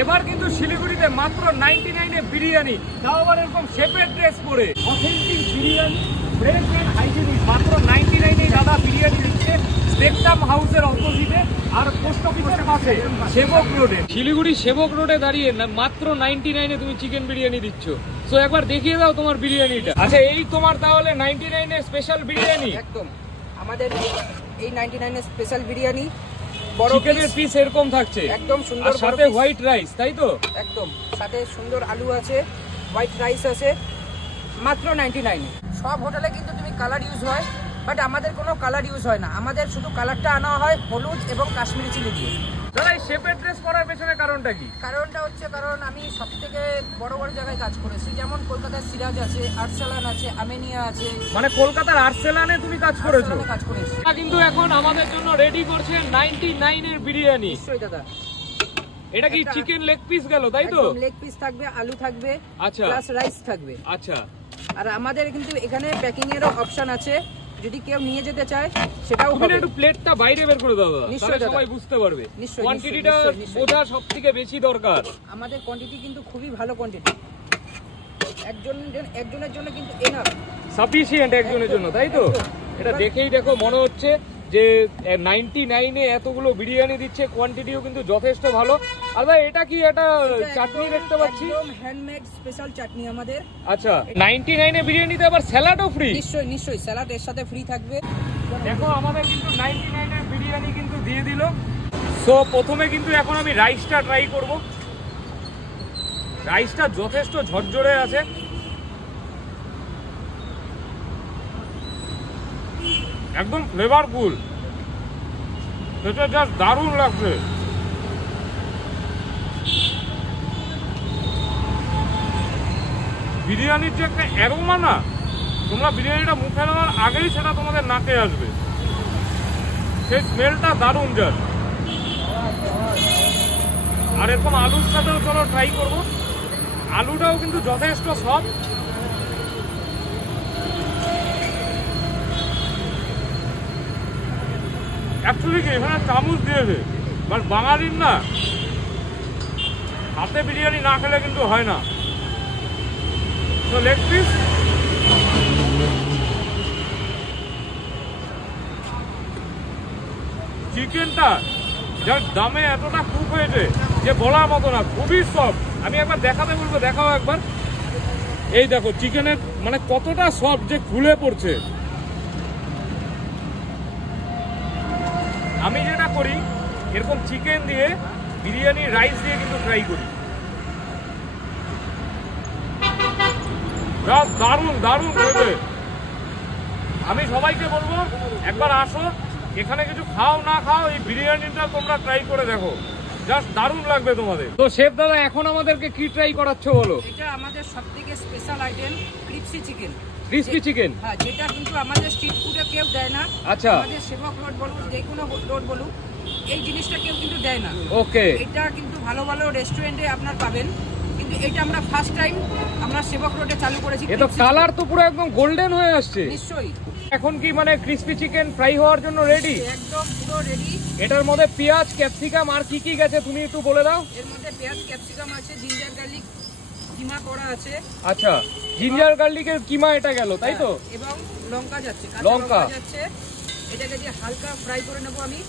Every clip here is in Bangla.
এবার কিন্তু শিলিগুড়িতে মাত্র 99 এ বিরিয়ানি, তাও আবার এরকম শেফের ড্রেস পরে authentic biryani, fresh and hygienic. মাত্র 99 এ দাদা বিরিয়ানি দিচ্ছে স্পেকট্রাম হাউসের অপোজিটে আর পোস্ট অফিসের পাশে সেবক রোডে। শিলিগুড়ি সেবক রোডে দাঁড়িয়ে মাত্র 99 এ তুমি চিকেন বিরিয়ানি দিচ্ছ। তো একবার দেখিয়ে দাও তোমার বিরিয়ানিটা। আচ্ছা, এই তোমার তাহলে 99 এর স্পেশাল বিরিয়ানি? একদম আমাদের এই 99 এর স্পেশাল বিরিয়ানি। বড় চিকেনের পিস এরকম থাকছে, একদম সুন্দর, আর সাথে হোয়াইট রাইস, তাই তো? একদম, সাথে সুন্দর আলু আছে, হোয়াইট রাইস আছে, মাত্র 99। সব হোটেলে কিন্তু তুমি কালার ইউজ হয়, বাট আমাদের কোনো কালার ইউজ হয় না। আমাদের শুধু কালারটা আনা হয় হলুদ এবং কাশ্মীরি চিলি দিয়ে। দাদা, এই শেফের ড্রেস পরার পেছনে কারণটা কি? কারণটা হচ্ছে কারণ আমি সব থেকে বড় বড় জায়গায় কাজ করেছি, যেমন কলকাতার সিরাজ আছে, আর্সেলান আছে, আমেনিয়া আছে। মানে কলকাতার আর্সেলানে তুমি কাজ করেছো? কাজ করেছি। কিন্তু এখন আমাদের জন্য রেডি করছে 99 এর বিরিয়ানি। নিশ্চয়ই দাদা। এটা কি চিকেন লেগ পিস গেল, তাই তো? লেগ পিস থাকবে, আলু থাকবে, আচ্ছা, প্লাস রাইস থাকবে। আচ্ছা। আর আমাদের কিন্তু এখানে প্যাকিং এরও অপশন আছে, যদি কেউ নিয়ে যেতে চায় সেটাও হবে। তুমি একটু প্লেটটা বাইরে বের করে দাও, তাহলে সবাই বুঝতে পারবে। কোয়ান্টিটিটা বোঝা সবথেকে বেশি দরকার। আমাদের কোয়ান্টিটি কিন্তু খুবই ভালো কোয়ান্টিটি, একজনের জন্য কিন্তু এনাফ, সাফিসিয়েন্ট একজনের জন্য, তাই তো? এটা দেখেই দেখো মনে হচ্ছে যে 99 এ এতগুলো বিরিয়ানি দিচ্ছে, কোয়ান্টিটিও কিন্তু যথেষ্ট ভালো। আর ভাই, এটা কি একটা চাটনি দেখতে পাচ্ছি? একদম হ্যান্ডমেড স্পেশাল চাটনি আমাদের। আচ্ছা, 99 এ বিরিয়ানিতে আবার স্যালাডও ফ্রি? নিশ্চয়ই নিশ্চয়ই, স্যালাড এর সাথে ফ্রি থাকবে। দেখো, আমাদের কিন্তু 99 এর বিরিয়ানি কিন্তু দিয়ে দিল। সো প্রথমে কিন্তু এখন আমি রাইসটা ট্রাই করব। রাইসটা যথেষ্ট ঝরঝরে আছে, একদম ফ্লেভারফুল, এটা জাস্ট দারুণ লাগছে। বিরিয়ানির যে একটা অ্যারোমা না, তোমরা বিরিয়ানিটা মুখে নেওয়ার আগেই সেটা তোমাদের নাকে আসবে, সেই স্মেলটা দারুণ জাস্ট। আর এরকম আলুর সাথেও চলো ট্রাই করবো। আলুটাও কিন্তু যথেষ্ট সফট। অ্যাকচুয়ালি কি এখানে চামচ দিয়েছে, বাট বাঙালির না হাতে বিরিয়ানি না খেলে কিন্তু হয় না। তো লেগ পিস, চিকেনটা যার দামে এতটা কুক হয়েছে যে বলার মতো না, খুবই সফট। আমি একবার দেখাতে বলবো, দেখাও একবার। এই দেখো চিকেনের মানে কতটা সফট যে খুলে পড়ছে। আমি যেটা করি, এরকম চিকেন দিয়ে বিরিয়ানি রাইস দিয়ে কিন্তু ট্রাই করি, দারুণ দারুণ হয়েছে। আমি সবাইকে বলবো একবার আসো, এখানে কিছু খাও না খাও, এই বিরিয়ানিটা তোমরা ট্রাই করে দেখো, জাস্ট দারুণ লাগবে তোমাদের। তো শেফ দাদা, এখন আমাদেরকে কি ট্রাই করাচ্ছ বলো? এটা আমাদের সবথেকে special item, crispy chicken. Crispy chicken? হ্যাঁ, যেটা কিন্তু আমাদের স্ট্রিট ফুডে কেউ দেয় না। আচ্ছা। আমাদের সেবক রোড বলুন, যে কোনো রোড বলুন, এই জিনিসটা কেউ কিন্তু দেয় না। ওকে। এটা কিন্তু ভালো ভালো রেস্টুরেন্টে আপনার পাবেন, কিন্তু এটা আমরা ফার্স্ট টাইম আমরা সেবক রোডে চালু করেছি। এটা কালার তো পুরো একদম গোল্ডেন হয়ে আসছে। নিশ্চয়ই। এখন কি মানে ক্রিসপি চিকেন ফ্রাই হওয়ার জন্য রেডি? একদম পুরো রেডি। এটার মধ্যে পেঁয়াজ, ক্যাপসিকাম আর কি কি গেছে তুমি একটু বলে দাও। এর মধ্যে পেঁয়াজ, ক্যাপসিকাম আছে, জিঞ্জার গার্লিক কিমা করা আছে। আচ্ছা, জিঞ্জার গার্লিকের কিমা এটা গেল, তাই তো? এবং লঙ্কা যাচ্ছে, লঙ্কা যাচ্ছে। এটাকে দিয়ে হালকা ফ্রাই করে নেব আমি।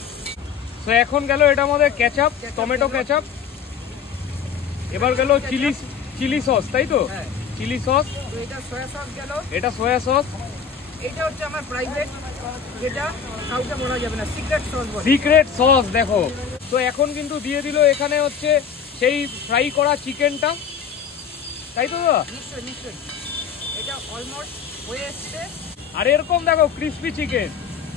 তো এখন গেল এটার মধ্যে কেচাপ, টমেটো কেচাপ। এবার গেল চিলি সস, তাই তো? হ্যাঁ, চিলি সস। তো এটা সয়া সস গেল। এটা সয়া সস। এটা হচ্ছে আমার প্রাইভেট, যেটা কাউকে বলা যাবে না, সিক্রেট সস বলে। সিক্রেট সস দেখো। তো এখন কিন্তু দিয়ে দিল এখানে হচ্ছে সেই ফ্রাই করা চিকেনটা, তাই তো দাদা? নিশ্চয়ই নিশ্চয়ই, এটা অলমোস্ট হয়ে এসছে। আর এরকম দেখো ক্রিসপি চিকেন।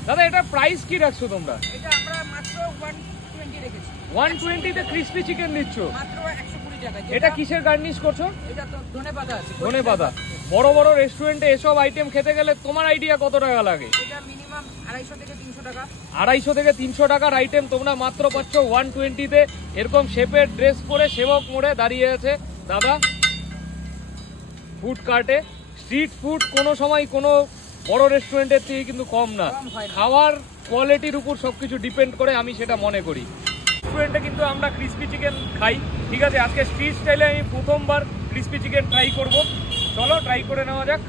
দাদা, এটা প্রাইস কি রাখছো তোমরা? এটা আমরা মাত্র 120 রেখেছি। 120 তে ক্রিসপি চিকেন দিচ্ছ? মাত্র 120 টাকা। এটা কিসের গার্নিশ করছো? এটা তো ধনেপাতা আছে। ধনেপাতা। বড় বড় রেস্টুরেন্টে এসব আইটেম খেতে গেলে তোমার আইডিয়া কত টাকা লাগে? এটা মিনিমাম 250 থেকে 300 টাকা। 250 থেকে 300 টাকার আইটেম তোমরা মাত্র পাচ্ছ 120 তে। এরকম শেফের ড্রেস পরে সেবক মোড়ে দাঁড়িয়ে আছে দাদা ফুড কার্টে। স্ট্রিট ফুড কোনো সময় কোনো বড় রেস্টুরেন্টের থেকে কিন্তু কম না। খাওয়ার কোয়ালিটির উপর সবকিছু ডিপেন্ড করে, আমি সেটা মনে করি। রেস্টুরেন্টে কিন্তু আমরা ক্রিসপি চিকেন খাই, ঠিক আছে, আজকে স্ট্রিট স্টাইলে আমি প্রথমবার ক্রিসপি চিকেন ট্রাই করব। চলো ট্রাই করে নেওয়া যাক।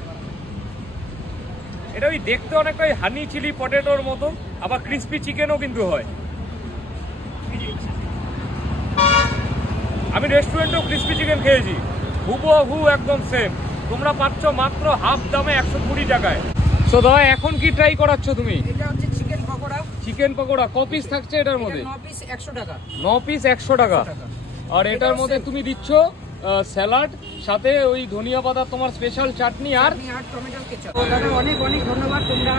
এটা ওই দেখতে অনেকটা ওই হানি চিলি পটেটোর মতো, আবার ক্রিসপি চিকেনও কিন্তু হয়। আমি রেস্টুরেন্টেও ক্রিসপি চিকেন খেয়েছি, হুবহু একদম সেম। তোমরা পাচ্ছ মাত্র হাফ দামে 120 টাকায়। সো দাদা এখন কি ট্রাই করাচ্ছ তুমি? এটা হচ্ছে চিকেন পকোড়া। চিকেন পকোড়া ক পিস থাকছে এটার মধ্যে? 9 পিস 100 টাকা। 9 পিস 100 টাকা। আর এটার মধ্যে তুমি দিচ্ছ স্যালাড, সাথে ওই ধনিয়া পাতা, তোমার স্পেশাল চাটনি আর টমেটো কেচাপ। তো দাদা অনেক অনেক ধন্যবাদ তোমরা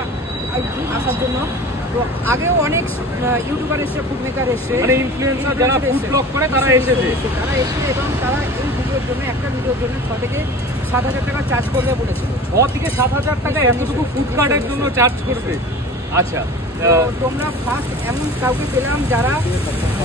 আসার জন্য। তো আগেও অনেক ইউটিউবার এসে, ফুড মেকার এসে, মানে ইনফ্লুয়েন্সার যারা ফুড ব্লগ করে তারা এসেছে এবং তারা এই ভিডিওর জন্য, একটা ভিডিওর জন্য 6 থেকে 7,000 টাকা চার্জ করবে বলেছিল। 6 থেকে 7,000 টাকা এতটুকু ফুড কার্টের জন্য চার্জ করবে? আচ্ছা, তো তোমরা ফার্স্ট এমন কাউকে পেলাম যারা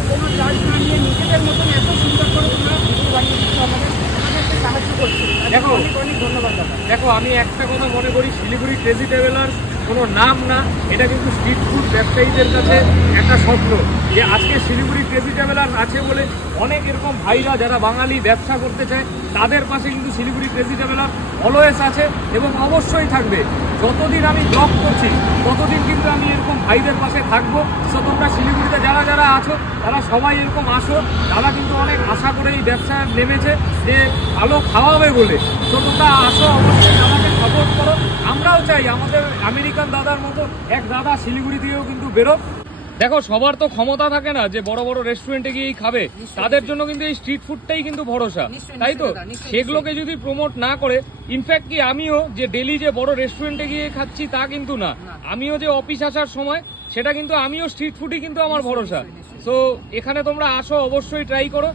কোনো চার্জ না নিয়ে নিজেদের মতন এত সুন্দর করে তোমরা ভিডিও বানিয়ে দিচ্ছ, আমাদেরকে সাহায্য করছো। দেখো অনেক অনেক ধন্যবাদ দাদা। দেখো, আমি একটা কথা মনে করি, শিলিগুড়ি ক্রেজি ট্রাভেলার্স কোনো নাম না, এটা কিন্তু স্ট্রিট ফুড ব্যবসায়ীদের কাছে একটা স্বপ্ন যে আজকে শিলিগুড়ি ক্রেজি ট্রাভেলার্স আছে বলে অনেক এরকম ভাইরা যারা বাঙালি ব্যবসা করতে চায় তাদের পাশে কিন্তু শিলিগুড়ি ক্রেজি ট্রাভেলার অলওয়েজ আছে এবং অবশ্যই থাকবে। যতদিন আমি ব্লগ করছি ততদিন কিন্তু আমি এরকম ভাইদের পাশে থাকবো। সো তোমরা শিলিগুড়িতে যারা যারা আছো তারা সবাই এরকম আসো। তারা কিন্তু অনেক আশা করে এই ব্যবসায় নেমেছে যে ভালো খাওয়াবে বলে। তো তোমরা আসো, অবশ্যই আমাকে সাপোর্ট করো। আমরাও চাই আমাদের আমেরিকান দাদার মতো এক দাদা শিলিগুড়ি দিয়েও কিন্তু বেরো। দেখো, সবার তো ক্ষমতা থাকে না যে বড় বড় রেস্টুরেন্টে গিয়েই খাবে, তাদের জন্য কিন্তু এই স্ট্রিট ফুডটাই কিন্তু ভরসা, তাই তো? সেগুলোকে যদি প্রমোট না করে, ইনফ্যাক্ট কি আমিও যে ডেলি যে বড় রেস্টুরেন্টে গিয়ে খাচ্ছি তা কিন্তু না, আমিও যে অফিস আসার সময় সেটা কিন্তু আমিও স্ট্রিট ফুডই কিন্তু আমার ভরসা। সো এখানে তোমরা আসো, অবশ্যই ট্রাই করো।